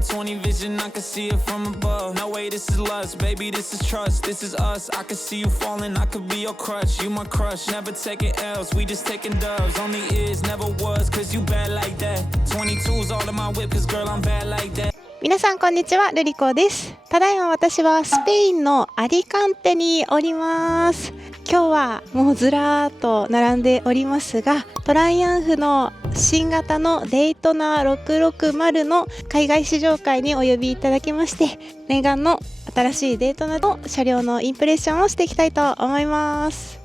2020 vision, I can see it from above. No way, this is lust, baby, this is trust. This is us, I can see you falling, I could be your crush. You my crush, never taking L's, we just taking dubs. Only is, never was, cause you bad like that. 22's all in my whip, cause girl, I'm bad like that. 皆さんこんにちは、ルリコです。ただいま私はスペインのアリカンテにおります。今日はもうずらーっと並んでおりますが、トライアンフの新型のデイトナ660の海外試乗会にお呼びいただきまして、念願の新しいデイトナの車両のインプレッションをしていきたいと思います。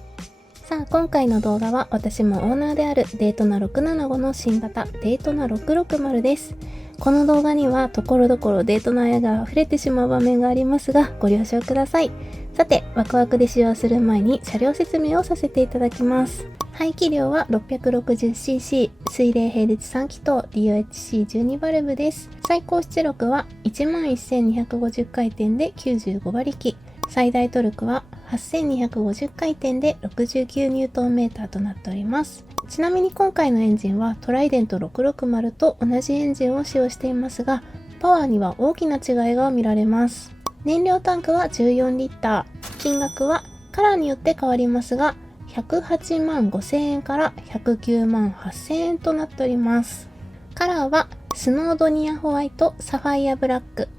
さあ今回の動画は私もオーナーであるデイトナ675の新型デイトナ660です。この動画にはところどころデイトナ愛が溢れてしまう場面がありますがご了承ください。さてワクワクで使用する前に車両説明をさせていただきます。排気量は 660cc、 水冷並列3気筒 DOHC12 バルブです。最高出力は 11250 回転で95馬力、最大トルクは8250回転で69ニュートンメーターとなっております。ちなみに今回のエンジンはトライデント660と同じエンジンを使用していますが、パワーには大きな違いが見られます。燃料タンクは14リッター、金額はカラーによって変わりますが108万5000円から109万8000円となっております。カラーはスノードニアホワイト、サファイアブラック、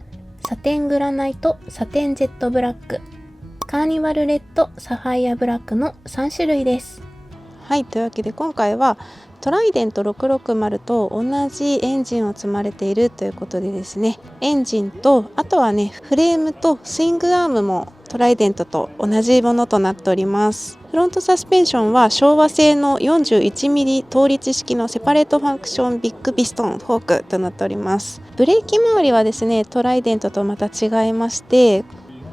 サテングラナイト、サテンジェットブラック、カーニバルレッド、サファイアブラックの3種類です。はい、というわけで今回はトライデント660と同じエンジンを積まれているということでですね、エンジンとあとはねフレームとスイングアームもトライデントと同じものとなっております。フロントサスペンションは昭和製の 41mm 倒立式のセパレートファンクションビッグピストンフォークとなっております。ブレーキ周りはですねトライデントとまた違いまして、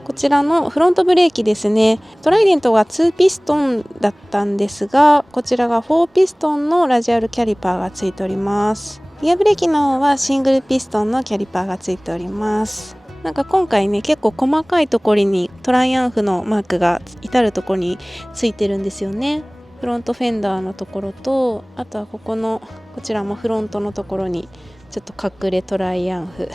こちらのフロントブレーキですね、トライデントが2ピストンだったんですが、こちらが4ピストンのラジアルキャリパーがついております。リアブレーキの方はシングルピストンのキャリパーがついております。なんか今回ね結構細かいところにトライアンフのマークが至るところについてるんですよね。フロントフェンダーのところと、あとはこちらもフロントのところにちょっと隠れトライアンフ、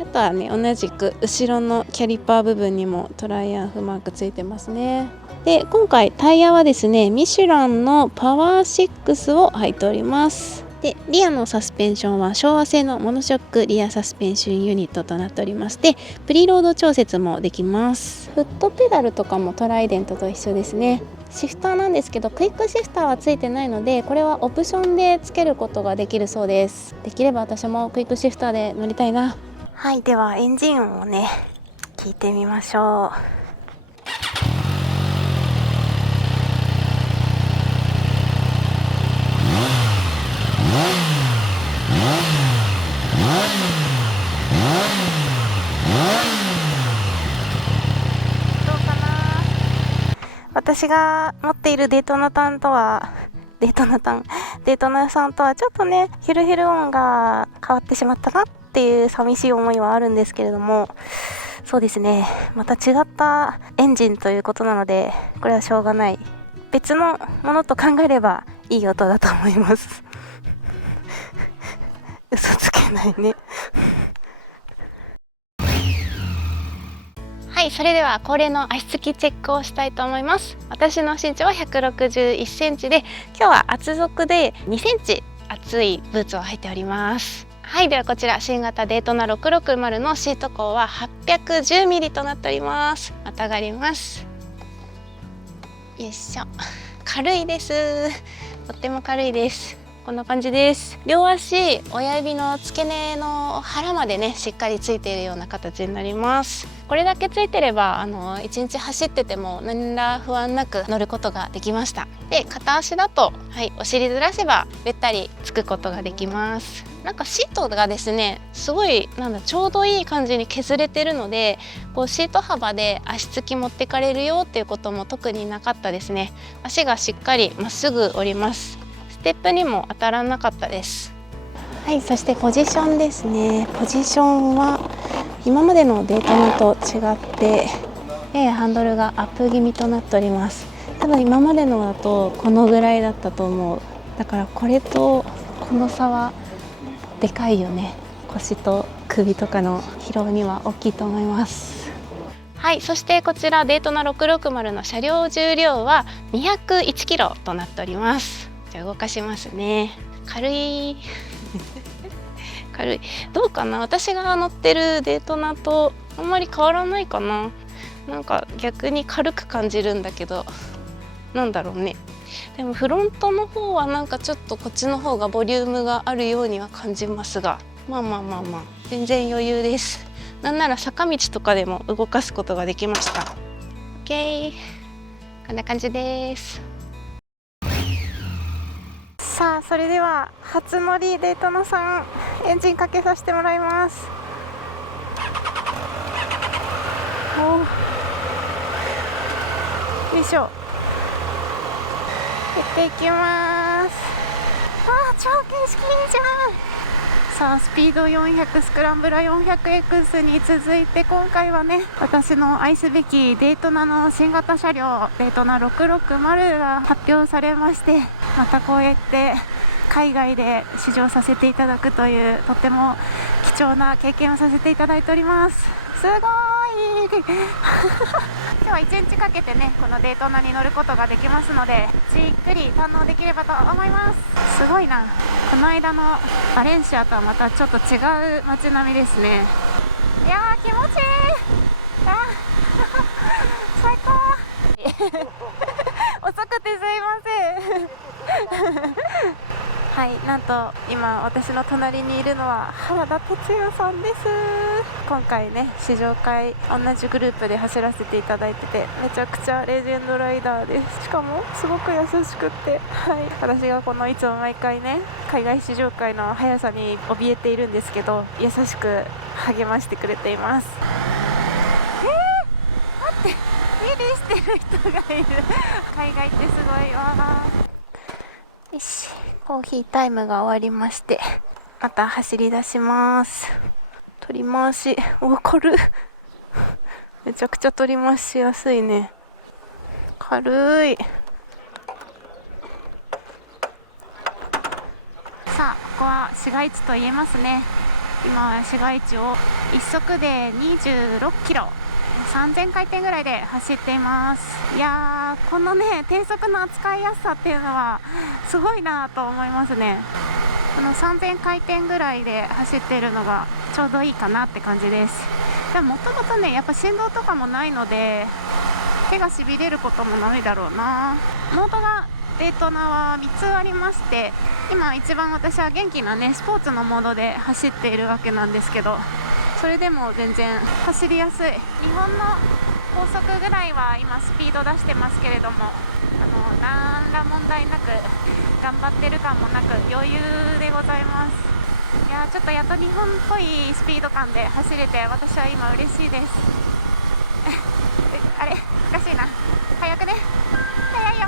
あとはね同じく後ろのキャリパー部分にもトライアンフマークついてますね。で今回タイヤはですねミシュランのパワー6を履いております。でリアのサスペンションは昭和製のモノショックリアサスペンションユニットとなっておりまして、プリロード調節もできます。フットペダルとかもトライデントと一緒ですね。シフターなんですけどクイックシフターはついてないので、これはオプションでつけることができるそうです。できれば私もクイックシフターで乗りたいな。はい、ではエンジン音をね聞いてみましょう。私が持っているデイトナさんとはちょっとねヒルヒル音が変わってしまったなっていう寂しい思いはあるんですけれども、そうですね、また違ったエンジンということなのでこれはしょうがない、別のものと考えればいい音だと思います嘘つけないねはい、それでは恒例の足つきチェックをしたいと思います。私の身長は161センチで、今日は厚底で2センチ厚いブーツを履いております。はい、ではこちら新型デイトナ660のシート高は 810mm となっております。またがります。よいしょ。軽いです。とっても軽いです。こんな感じです。両足親指の付け根の腹までねしっかりついているような形になります。これだけついてれば一日走ってても何ら不安なく乗ることができました。で片足だと、はい、お尻ずらせばべったりつくことができます。なんかシートがですねすごいちょうどいい感じに削れてるので、こうシート幅で足つき持ってかれるよっていうことも特になかったですね。足がしっかりまっすぐ降ります。ステップにも当たらなかったです。はい、そしてポジションですね。ポジションは今までのデータナと違ってややハンドルがアップ気味となっております。多分今までのだとこのぐらいだったと思う。だからこれとこの差はでかいよね。腰と首とかの疲労には大きいと思います。はい、そしてこちらデートナ660の車両重量は201キロとなっております。じゃあ動かしますね。軽い軽い。どうかな、私が乗ってるデートナとあんまり変わらないかな。なんか逆に軽く感じるんだけど、なんだろうね。でもフロントの方はなんかちょっとこっちの方がボリュームがあるようには感じますが、まあ全然余裕です。なんなら坂道とかでも動かすことができました。 OK、 こんな感じです。さあ、それでは初乗りデートナさん、エンジンかけさせてもらいます。よいしょ、行っていきます。超景色いいじゃん。さあ、スピード400、スクランブラ 400X に続いて今回はね、私の愛すべきデートナの新型車両デートナ660が発表されまして、またこうやって海外で試乗させていただくというとっても貴重な経験をさせていただいております。すごい今日は1日かけてね、このデートナに乗ることができますので、じっくり堪能できればと思います。すごいな、この間のバレンシアとはまたちょっと違う街並みですね。いやー気持ちいい最高遅くてすいませんはい、なんと今私の隣にいるのは原田哲也さんです。今回ね、試乗会同じグループで走らせていただいてて、めちゃくちゃレジェンドライダーです。しかもすごく優しくって、はい、私がこのいつも毎回ね、海外試乗会の速さに怯えているんですけど、優しく励ましてくれています。待って、ウィリーしてる人がいる海外ってすごいわ。よし、コーヒータイムが終わりまして、また走り出します。取り回し軽いめちゃくちゃ取り回しやすいね。軽い。さあ、ここは市街地と言えますね。今市街地を1速で26キロ、3000回転ぐらいで走っています。いやー、このね、低速の扱いやすさっていうのはすごいなと思いますね。この3000回転ぐらいで走っているのがちょうどいいかなって感じです。でももともとね、やっぱ振動とかもないので手がしびれることもないだろうな。モードがデートナは3つありまして、今一番私は元気なね、スポーツのモードで走っているわけなんですけど、それでも全然走りやすい。日本の高速ぐらいは今スピード出してますけれども、何ら問題なく頑張ってる感もなく余裕でございます。いやー、ちょっとやっと日本っぽいスピード感で走れて、私は今嬉しいですあれおかしいな、速くね、速いよ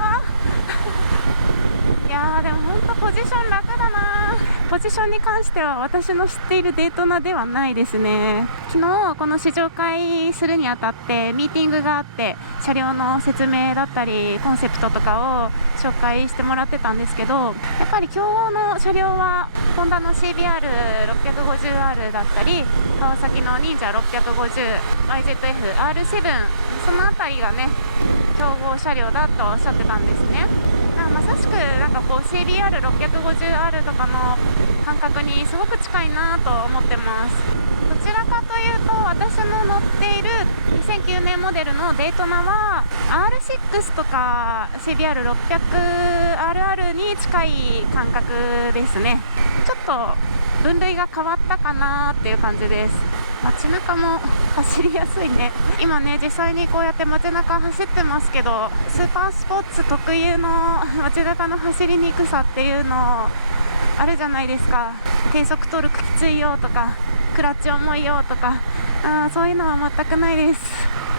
いやー、でも本当ポジション楽だな。ポジションに関しては私の知っているデートナではないですね。昨日この試乗会するにあたってミーティングがあって、車両の説明だったりコンセプトとかを紹介してもらってたんですけど、やっぱり競合の車両はホンダの CBR650R だったり、川崎の忍者 650YZF-R7、 そのあたりがね、競合車両だとおっしゃってたんですね。まさしくなんかこう CBR650R とかの感覚にすごく近いなと思ってます。どちらかというと、私の乗っている2009年モデルのデートナは R6 とか CBR600RR に近い感覚ですね。ちょっと分類が変わったかなっていう感じです。街中も走りやすいね。今ね、実際にこうやって街中走ってますけど、スーパースポーツ特有の街中の走りにくさっていうのあるじゃないですか。低速トルクきついよとか、クラッチ重いよとか、そういうのは全くないです。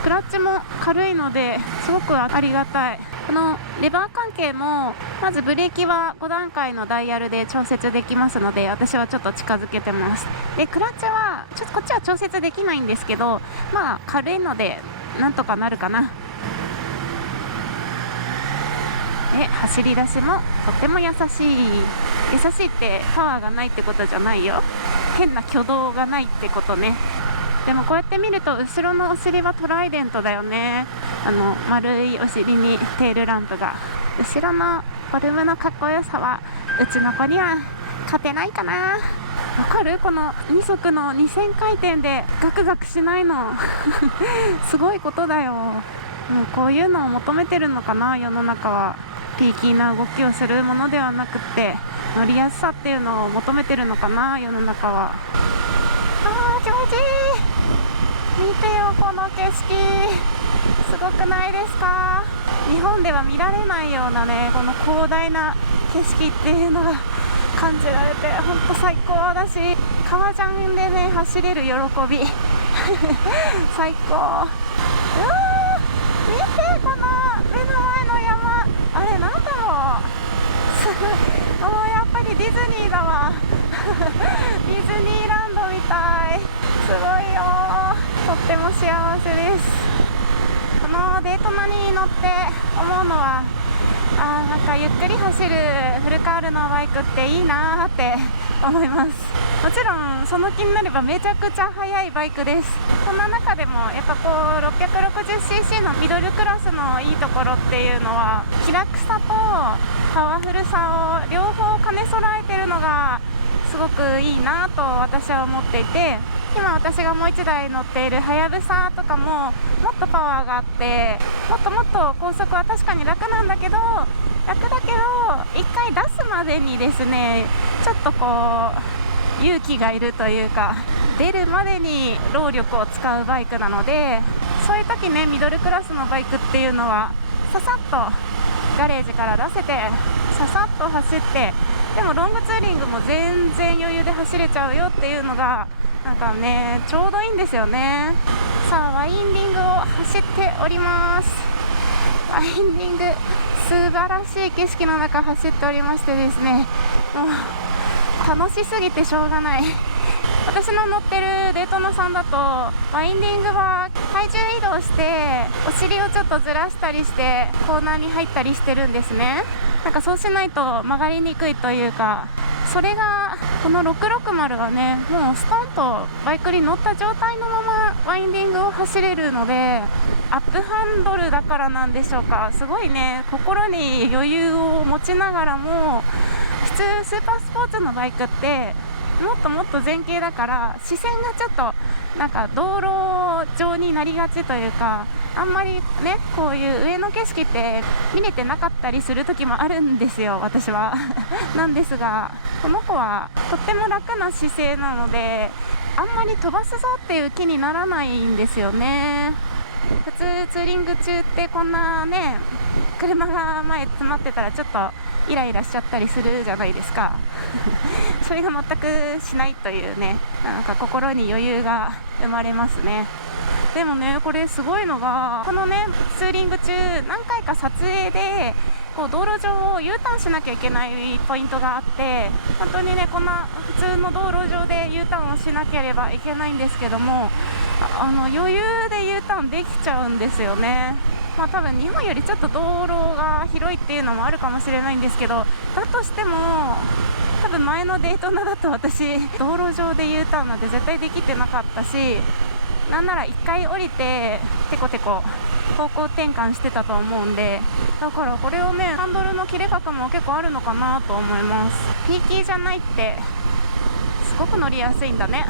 クラッチも軽いのですごくありがたい。このレバー関係も、まずブレーキは5段階のダイヤルで調節できますので、私はちょっと近づけてます。でクラッチはちょっとこっちは調節できないんですけど、まあ軽いのでなんとかなるかな。走り出しもとっても優しい。優しいってパワーがないってことじゃないよ。変な挙動がないってことね。でもこうやって見ると後ろのお尻はトライデントだよね。丸いお尻にテールランプが。後ろのフォルムのかっこよさはうちの子には勝てないかな。わかる？この2足の2000回転でガクガクしないのすごいことだよ。もうこういうのを求めてるのかな、世の中は。ピーキーな動きをするものではなくって乗りやすさっていうのを求めてるのかな、世の中は。気持ちいい。見てよこの景色、すごくないですか？日本では見られないようなね、この広大な景色っていうのが感じられてほんと最高だし、革ジャンでね走れる喜び最高。見てこの目の前の山、あれなんだろうもうやっぱりディズニーだわディズニーランドみたい、すごいよ。とっても幸せです。このデートナに乗って思うのは、なんかゆっくり走るフルカールのバイクっていいなって思います。もちろんその気になればめちゃくちゃ速いバイクです。そんな中でもやっぱこう 660cc のミドルクラスのいいところっていうのは、気楽さとパワフルさを両方兼ね備えてるのがすごくいいなと私は思っていて、今私がもう1台乗っているはやぶさとかももっとパワーがあって、もっともっと高速は確かに楽なんだけど、1回出すまでにですね、ちょっとこう勇気がいるというか、出るまでに労力を使うバイクなので、そういう時ね、ミドルクラスのバイクっていうのはささっとガレージから出せてささっと走って、でもロングツーリングも全然余裕で走れちゃうよっていうのがなんかね、ちょうどいいんですよね。さあワインディングを走っております。ワインディング素晴らしい景色の中走っておりましてですね、もう楽しすぎてしょうがない。私の乗ってるデートナさんだとワインディングは体重移動してお尻をちょっとずらしたりしてコーナーに入ったりしてるんですね。なんかそうしないと曲がりにくいというか、それがこの660はね、もうストンとバイクに乗った状態のままワインディングを走れるので、アップハンドルだからなんでしょうか、すごいね、心に余裕を持ちながらも、普通スーパースポーツのバイクってもっともっと前傾だから視線がちょっとなんか道路上になりがちというか、あんまりね、こういう上の景色って見れてなかったりする時もあるんですよ、私はなんですが、この子はとっても楽な姿勢なので、あんまり飛ばすぞっていう気にならないんですよね。普通ツーリング中ってこんなね、車が前詰まってたらちょっとイライラしちゃったりするじゃないですかそれが全くしないというね、なんか心に余裕が生まれますね。でもね、これすごいのが、このねツーリング中何回か撮影でこう道路上を U ターンしなきゃいけないポイントがあって、本当にね、こんな普通の道路上で U ターンをしなければいけないんですけども、余裕で U ターンできちゃうんですよね。多分日本よりちょっと道路が広いっていうのもあるかもしれないんですけど、だとしても多分前のデートナだと私道路上で U ターンなんて絶対できてなかったし、なんなら1回降りてテコテコ方向転換してたと思うんで、だからこれをね、ハンドルの切れ方も結構あるのかなと思います。ピーキーじゃないってすごく乗りやすいんだね。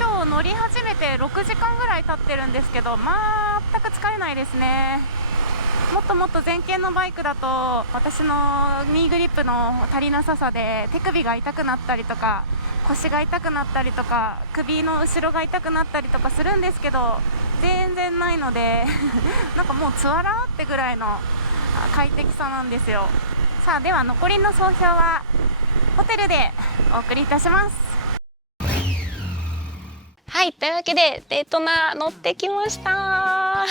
今日乗り始めて6時間ぐらい経ってるんですけど、全く疲れないですね。もっともっと前傾のバイクだと私のニーグリップの足りなささで手首が痛くなったりとか、腰が痛くなったりとか、首の後ろが痛くなったりとかするんですけど、全然ないのでなんかもうつわらってぐらいの快適さなんですよ。さあ、では残りの総評はホテルでお送りいたします。はい、というわけでデートナ乗ってきました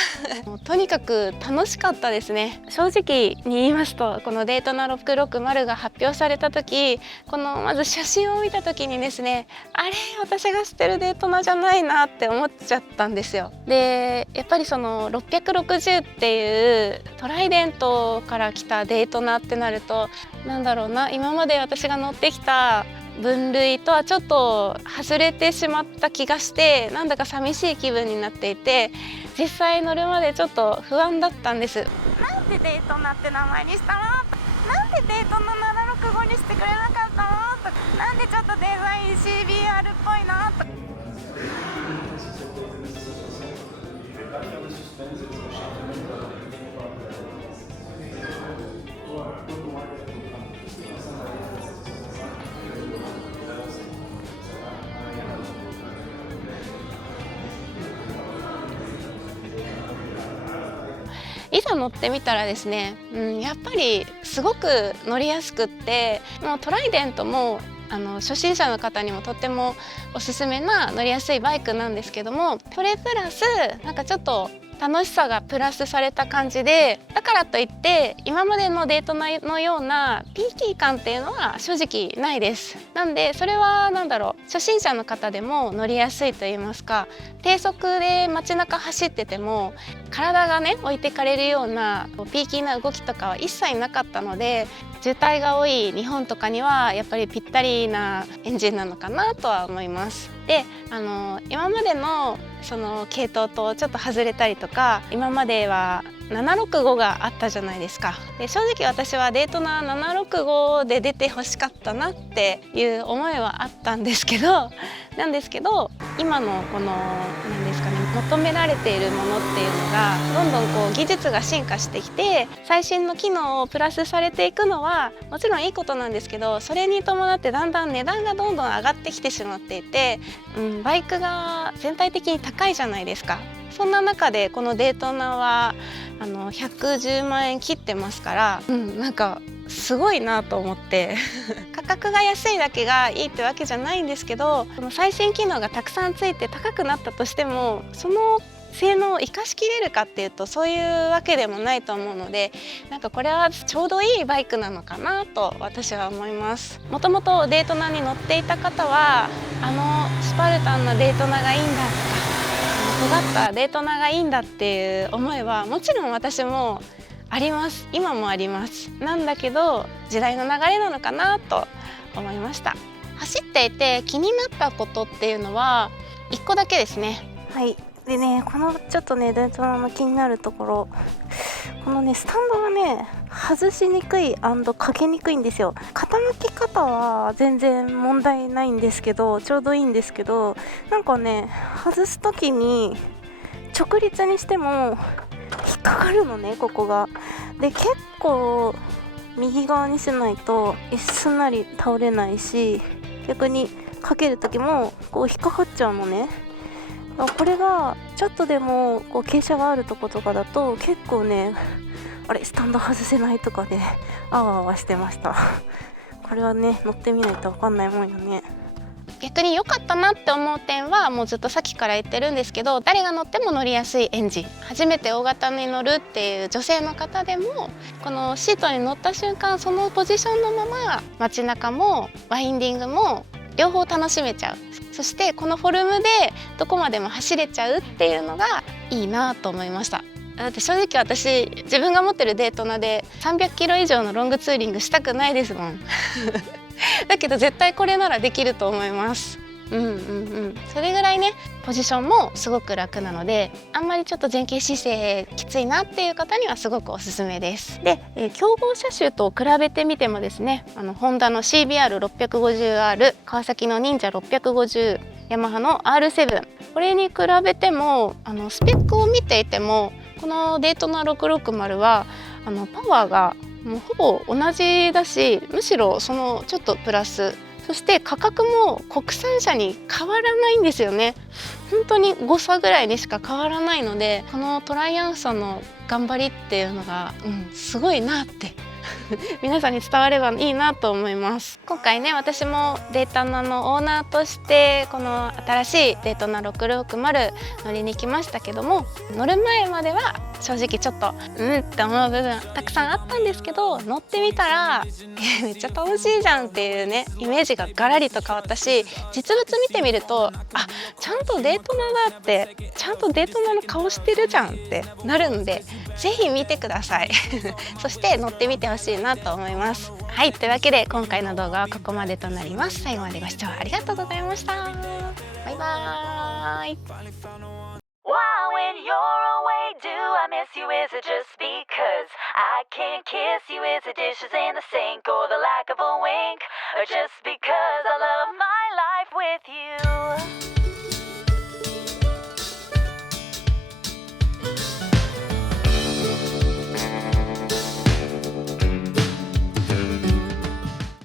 とにかく楽しかったですね。正直に言いますと、このデートナ660が発表された時、このまず写真を見た時にですね、あれ、私が知ってるデートナじゃないなって思っちゃったんですよ。で、やっぱりその660っていうトライデントから来たデートナってなると、なんだろうな、今まで私が乗ってきた分類とはちょっと外れてしまった気がして、なんだか寂しい気分になっていて、実際乗るまでちょっと不安だったんです。なんでデイトナって名前にしたの？なんでデイトナ765にしてくれなかったの？なんでちょっとデザイン CBR っぽいの？いざ乗ってみたらですね、やっぱりすごく乗りやすくって、もうトライデントも初心者の方にもとってもおすすめな乗りやすいバイクなんですけども、それプラスなんかちょっと楽しさがプラスされた感じで、だからといって今までのデートナのようなピーキー感っていうのは正直ないです。なんでそれは初心者の方でも乗りやすいと言いますか、低速で街中走ってても体がね置いてかれるようなピーキーな動きとかは一切なかったので、渋滞が多い日本とかにはやっぱりぴったりなエンジンなのかなとは思います。で今までのその系統とちょっと外れたりとか、今までは765があったじゃないですか。で正直私はデートナ765で出てほしかったなっていう思いはあったんですけど、今のこの何ですかね、求められているものっていうのがどんどん技術が進化してきて、最新の機能をプラスされていくのはもちろんいいことなんですけど、それに伴ってだんだん値段がどんどん上がってきてしまっていて、バイクが全体的に高いじゃないですか。そんな中でこのデートナは110万円切ってますから、なんかすごいなと思って価格が安いだけがいいってわけじゃないんですけど、この最新機能がたくさんついて高くなったとしても、その性能を生かしきれるかっていうとそういうわけでもないと思うので、なんかこれはちょうどいいバイクなのかなと私は思います。もともとデートナに乗っていた方はスパルタンなデートナがいいんだとか、尖ったデートナがいいんだっていう思いはもちろん私もあります。今もあります。なんだけど時代の流れなのかなと思いました。走っていて気になったことっていうのは1個だけですね。はい。でね、このちょっとねデートナの気になるところ、このねスタンドがね外しにくい&かけにくいんですよ。傾き方は全然問題ないんですけど、ちょうどいいんですけど、なんかね外す時に直立にしても引っかかるのね、ここが。で結構右側にしないとすんなり倒れないし、逆にかける時も引っかかっちゃうのね。これがちょっとでも傾斜があるとことかだと結構ね、あれスタンド外せないとかであわあわしてました。これはね乗ってみないと分かんないもんよね。逆に良かったなって思う点はもうずっとさっきから言ってるんですけど、誰が乗っても乗りやすいエンジン、初めて大型に乗るっていう女性の方でもこのシートに乗った瞬間そのポジションのまま街中もワインディングも両方楽しめちゃう。そしてこのフォルムでどこまでも走れちゃうっていうのがいいなと思いました。だって正直私自分が持ってるデートナで300キロ以上のロングツーリングしたくないですもんだけど絶対これならできると思います。それぐらいねポジションもすごく楽なので、あんまりちょっと前傾姿勢きついなっていう方にはすごくおすすめです。で、競合車種と比べてみてもですね、ホンダの CBR650R、 川崎の忍者650、ヤマハの R7、 これに比べてもスペックを見ていてもこのデートナ660はパワーがもうほぼ同じだし、むしろそのちょっとプラス、そして価格も国産車に変わらないんですよね。本当に誤差ぐらいにしか変わらないので、このトライアンサの頑張りっていうのが、すごいなって皆さんに伝わればいいなと思います。今回ね私もデートナのオーナーとしてこの新しいデートナ660乗りに来ましたけども、乗る前までは正直ちょっとって思う部分たくさんあったんですけど、乗ってみたらめっちゃ楽しいじゃんっていうねイメージがガラリと変わったし、実物見てみるとちゃんとデートナだって、ちゃんとデートナの顔してるじゃんってなるんで、ぜひ見てくださいそして乗ってみてほしいなと思います。はい、というわけで今回の動画はここまでとなります。最後までご視聴ありがとうございました。バイバーイ。Why, when you're away, do I miss you? Is it just because I can't kiss you? Is it dishes in the sink or the lack of a wink? Or just because I love my life